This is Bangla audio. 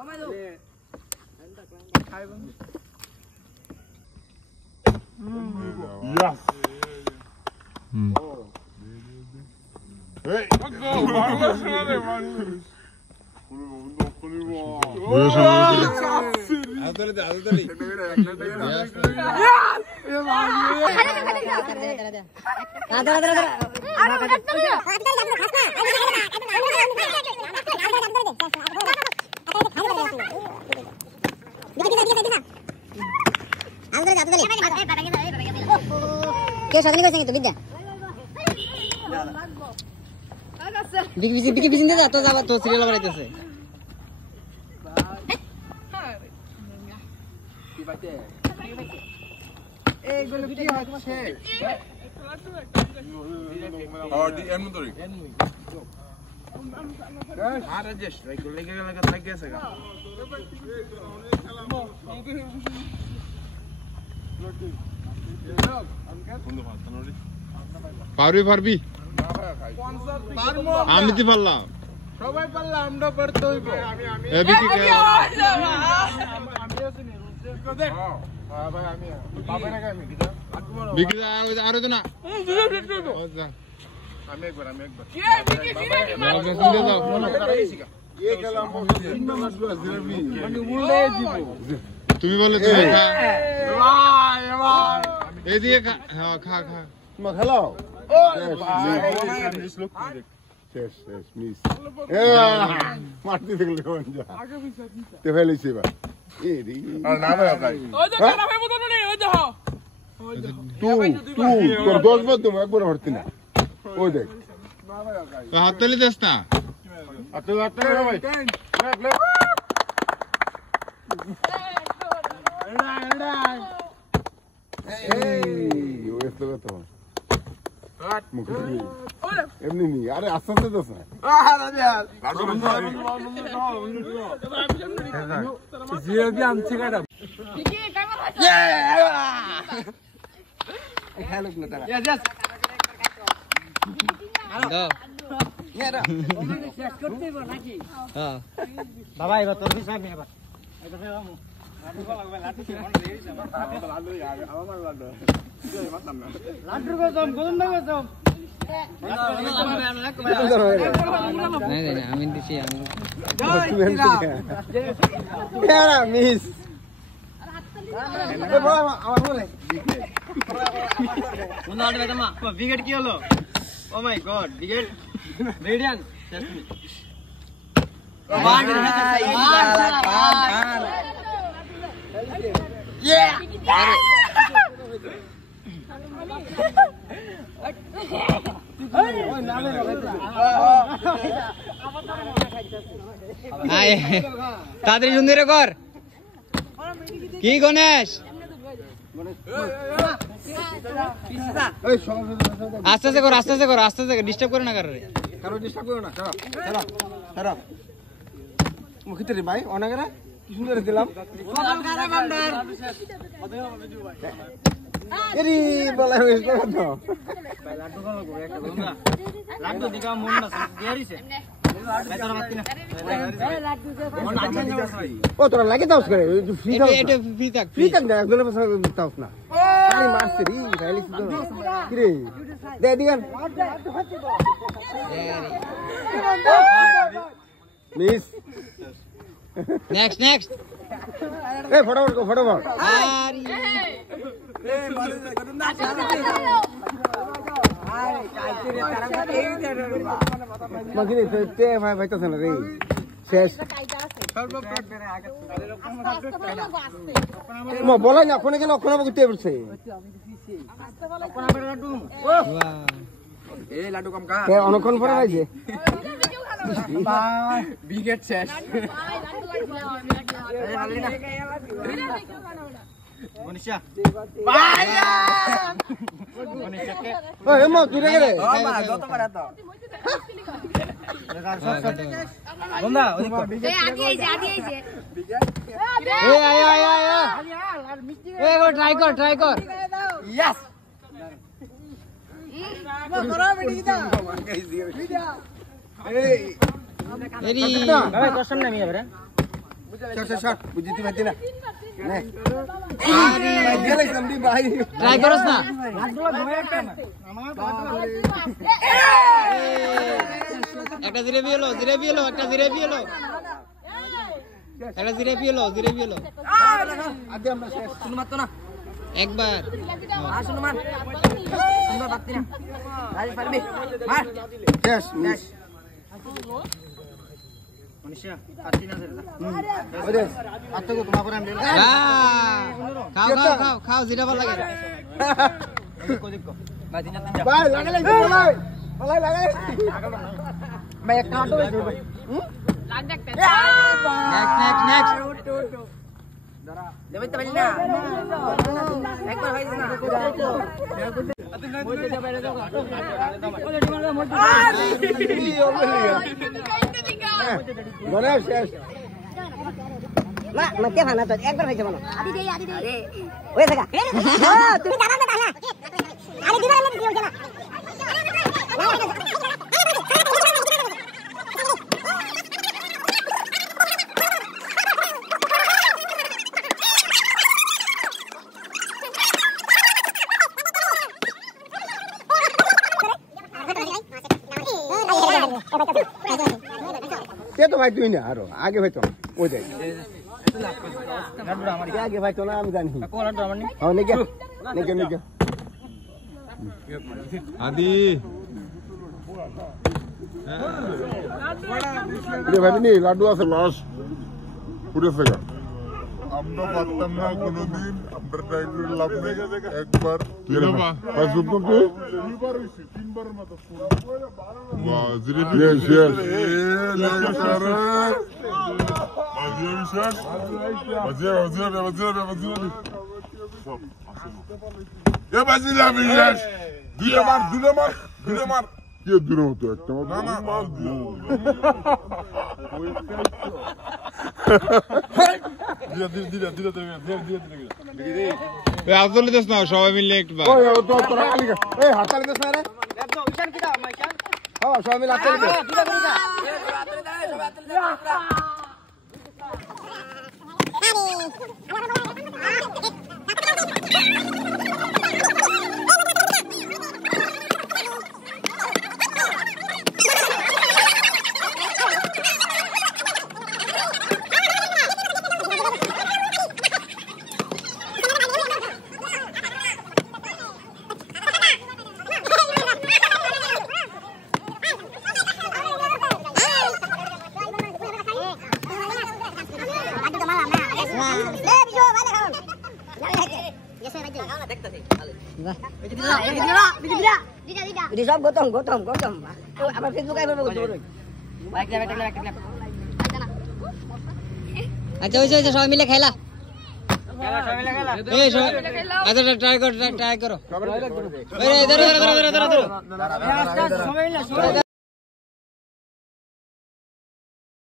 কমাই দাও Yes. Hey, go! Kaya sabi ko sa ito bidya. Bigi bisin dito to jaba to serial বানাইতেছে কি বাইতে এইগুলো কি হচ্ছে और दी एम तोरी আর রাজেশ এইগুলো লেগে গেছে গা পারবি আমি তো পারলাম সবাই পারলাম আমরা করতে হইব এবি কি আমি আছি নি দেখ হ্যাঁ ভাই আমি বাবা না আমি বিকি আরো না আমি একবার কি বিকি ফিরে দাও ये গেলাম মানে উল্টে দিব তুমি বলে তুমি খা ভাই ভাই এই দিয়ে খা মা খেলাও মিস লোক শেষ মিস মারতে দেখলে কোন যা আগে পিছা তে ফেলেছি বা এ রে আর না ভাই ভাই ওই যে কেন ভাই বলতো না ওই দেখো তুই তোর 10 বার তুমি একবার হরতি না ওই দেখ হাত তালি দেস না আতে আতে ভাই এই ওই তো তো মুখে এমনি নি আরে আস্তে আস্তে দোস না জিও বি আমছে কাটা খেলো না তারা यस দাও শেষ করতে হবে নাকি হ্যাঁ বাবা এবার তোর কি সাহেব এবার লাড্ডু গজম গজম না গজম নাই আমি দিছি আমি মিস উইকেট কি হলো ও মাই গড উইকেট রেডিয়ান তাড়াতাড়ি সুন্দর কর কি গণেশ আস্তে আস্তে কর ডিস্টার্ব করে না কারো ডিস্টার্ব করো না খারাপ মুখিতে রে ভাই অনাগরা কি সুন্দর দিলাম এরি বলা হইছে তো লাড্ডু দিকা মন না দিয়ারিছে ও তোরা লাগে দাওস করে ফ্রি দাও এটা ফ্রি ফ্রি দাও একজনের পাশে দাওস না আরে মারছে রে রাইলিস তো কি রে দে দিগান মিস নেক্সট এ ফটাফট আরে মাগিরে তে ভাই ভাইতাছ না রে শেষ মো বলা না কোনে কেন কোনে বলতে বলছে এই লাড্ডু কম কা তে অনক্ষণ পরে হইছে উইকেট শেষ মনীষা ওই মো তুই রে রে গতবার তো বন্ধা এই আদি আইছে এ আয় এ গো ট্রাই কর यस এরি ভাই কষ্ট নাই এবারে সর বুঝি তুই মারতি না নে ভাই গেলাম দি ভাই ট্রাই করস না একটা জিলেবি হলো একটা জিলেবি হলো আগে আমরা শেষ শুন মারতো না একবার শুন মার সুন্দর বাতি না রাজি পারবি মার শেষ মিস মনীষা কাটি না ধরে ওরে আত্মকে তোমা করে আমি খাও জিরা ভালো লাগে ভাই লাগাই লাগাই ভাই একটা অটো হইছে ভাই লাগ দেখতে নেক্সট দেবই তো বলি না একবার হইছে না গণেশ শেষ মা মতে ভানা তো একবার হইছে মনে আদি দে ওই থাকা তুমি জানা না তাহলে আরে দিবার মধ্যে দিও জানা কে তো ভাই তুই না আরো আগে হইতো না ওই যাই আগে ভাই তো না আমি জানি হ্যাঁ নেকে আদি ভাবিনি লাড্ডু আছে লাশ পুড়েছে গা আমরা পারতাম না কোনোদিন আমরা ট্রাই করে লাভ নেই একবার তিনবারের মতো কে দূরে হতো একটা হাততালি দিস না সবাই মিলে একবার হাততালি দিস না রে হ্যাঁ সবাই মিলে হাততালি this Ini sab gotong. Apa Facebook ay bago আচ্ছা হইছে সবাই মিলে খেলা এই সবাই আচ্ছা ট্রাই করো এই ধরো